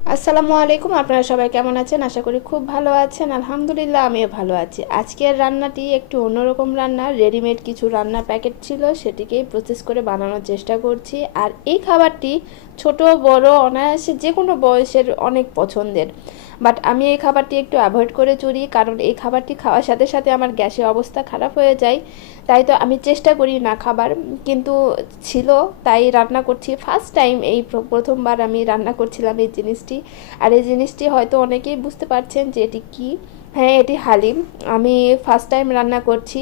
আসসালামু আলাইকুম। আপনারা সবাই কেমন আছেন? আশা করি খুব ভালো আছেন। আলহামদুলিল্লাহ আমিও ভালো আছি। আজকের রান্নাটি একটু অন্যরকম রান্না। রেডিমেড কিছু রান্নার প্যাকেট ছিল, সেটিকেই প্রসেস করে বানানোর চেষ্টা করছি। আর এই খাবারটি ছোট বড় অনায়াসে যে কোনো বয়সের অনেক পছন্দের। বাট আমি এই খাবারটি একটু অ্যাভয়েড করে চলি, কারণ এই খাবারটি খাওয়ার সাথে সাথে আমার গ্যাসের অবস্থা খারাপ হয়ে যায়। তাই তো আমি চেষ্টা করি না খাবার, কিন্তু ছিল তাই রান্না করছি। ফার্স্ট টাইম এই প্রথমবার আমি রান্না করছিলাম এই জিনিসটি। আর এই জিনিসটি হয়তো অনেকেই বুঝতে পারছেন যে এটি কী। হ্যাঁ, এটি হালিম। আমি ফার্স্ট টাইম রান্না করছি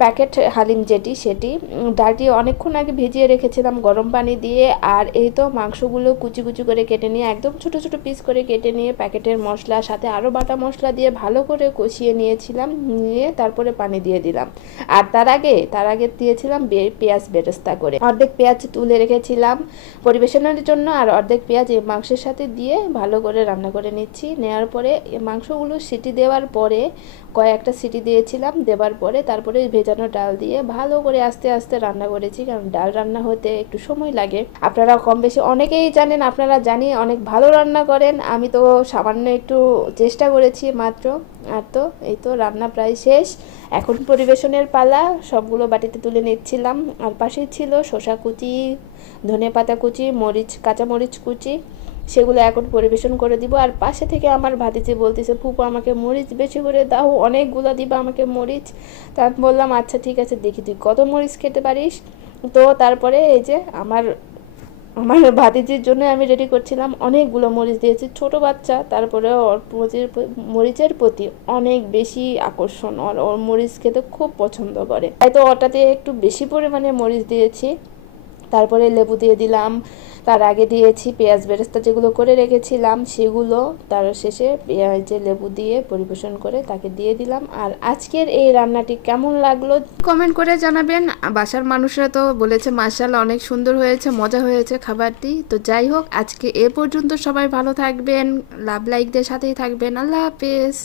প্যাকেট হালিম, যেটি সেটি ডালটি অনেকক্ষণ আগে ভিজিয়ে রেখেছিলাম গরম পানি দিয়ে। আর এই তো মাংসগুলো কুচি কুচি করে কেটে নিয়ে, একদম ছোট ছোট পিস করে কেটে নিয়ে, প্যাকেটের মশলা সাথে আরও বাটা মশলা দিয়ে ভালো করে কষিয়ে নিয়েছিলাম। নিয়ে তারপরে পানি দিয়ে দিলাম। আর তার আগে দিয়েছিলাম পেঁয়াজ বেরেস্তা করে। অর্ধেক পেঁয়াজ তুলে রেখেছিলাম পরিবেশনের জন্য, আর অর্ধেক পেঁয়াজ এই মাংসের সাথে দিয়ে ভালো করে রান্না করে নিচ্ছি। নেওয়ার পরে মাংসগুলো সিটি দেওয়ার পরে, কয়েকটা সিটি দিয়েছিলাম, দেওয়ার পরে তারপরে ভেজানো ডাল দিয়ে ভালো করে আস্তে আস্তে রান্না করেছি, কারণ ডাল রান্না হতে একটু সময় লাগে। আপনারা কম বেশি অনেকেই জানেন, আপনারা জানি অনেক ভালো রান্না করেন। আমি তো সামান্য একটু চেষ্টা করেছি মাত্র। আর তো এই তো রান্না প্রায় শেষ। এখন পরিবেশনের পালা। সবগুলো বাটিতে তুলে নিচ্ছিলাম। আর পাশেই ছিল শসা কুচি, ধনেপাতা কুচি, কাঁচা মরিচ কুচি, সেগুলো এখন পরিবেশন করে দিব। আর পাশে থেকে আমার ভাতিজি বলতেছে, ফুপু আমাকে মরিচ বেশি করে দাও, অনেকগুলো দিবা আমাকে মরিচ। তা বললাম আচ্ছা ঠিক আছে, দেখি তুই কত মরিচ খেতে পারিস। তো তারপরে এই যে আমার আমার ভাতিজির জন্য আমি রেডি করছিলাম। অনেকগুলো মরিচ দিয়েছি, ছোট বাচ্চা, তারপরে ওর মরিচের প্রতি অনেক বেশি আকর্ষণ। ওর মরিচ খেতে খুব পছন্দ করে, তাই তো ওটাতে একটু বেশি পরিমাণে মরিচ দিয়েছি। তারপরে লেবু দিয়ে দিলাম। তার আগে দিয়েছি পেঁয়াজ বেরেস্তা যেগুলো করে রেখেছিলাম সেগুলো। তার শেষে পেঁয়াজে লেবু দিয়ে পরিবেশন করে তাকে দিয়ে দিলাম। আর আজকের এই রান্নাটি কেমন লাগলো কমেন্ট করে জানাবেন। বাসার মানুষরা তো বলেছে মাশাআল্লাহ অনেক সুন্দর হয়েছে, মজা হয়েছে খাবারটি। তো যাই হোক, আজকে এ পর্যন্ত। সবাই ভালো থাকবেন, লাভ লাইকদের সাথেই থাকবেন। আল্লাহ হাফেজ।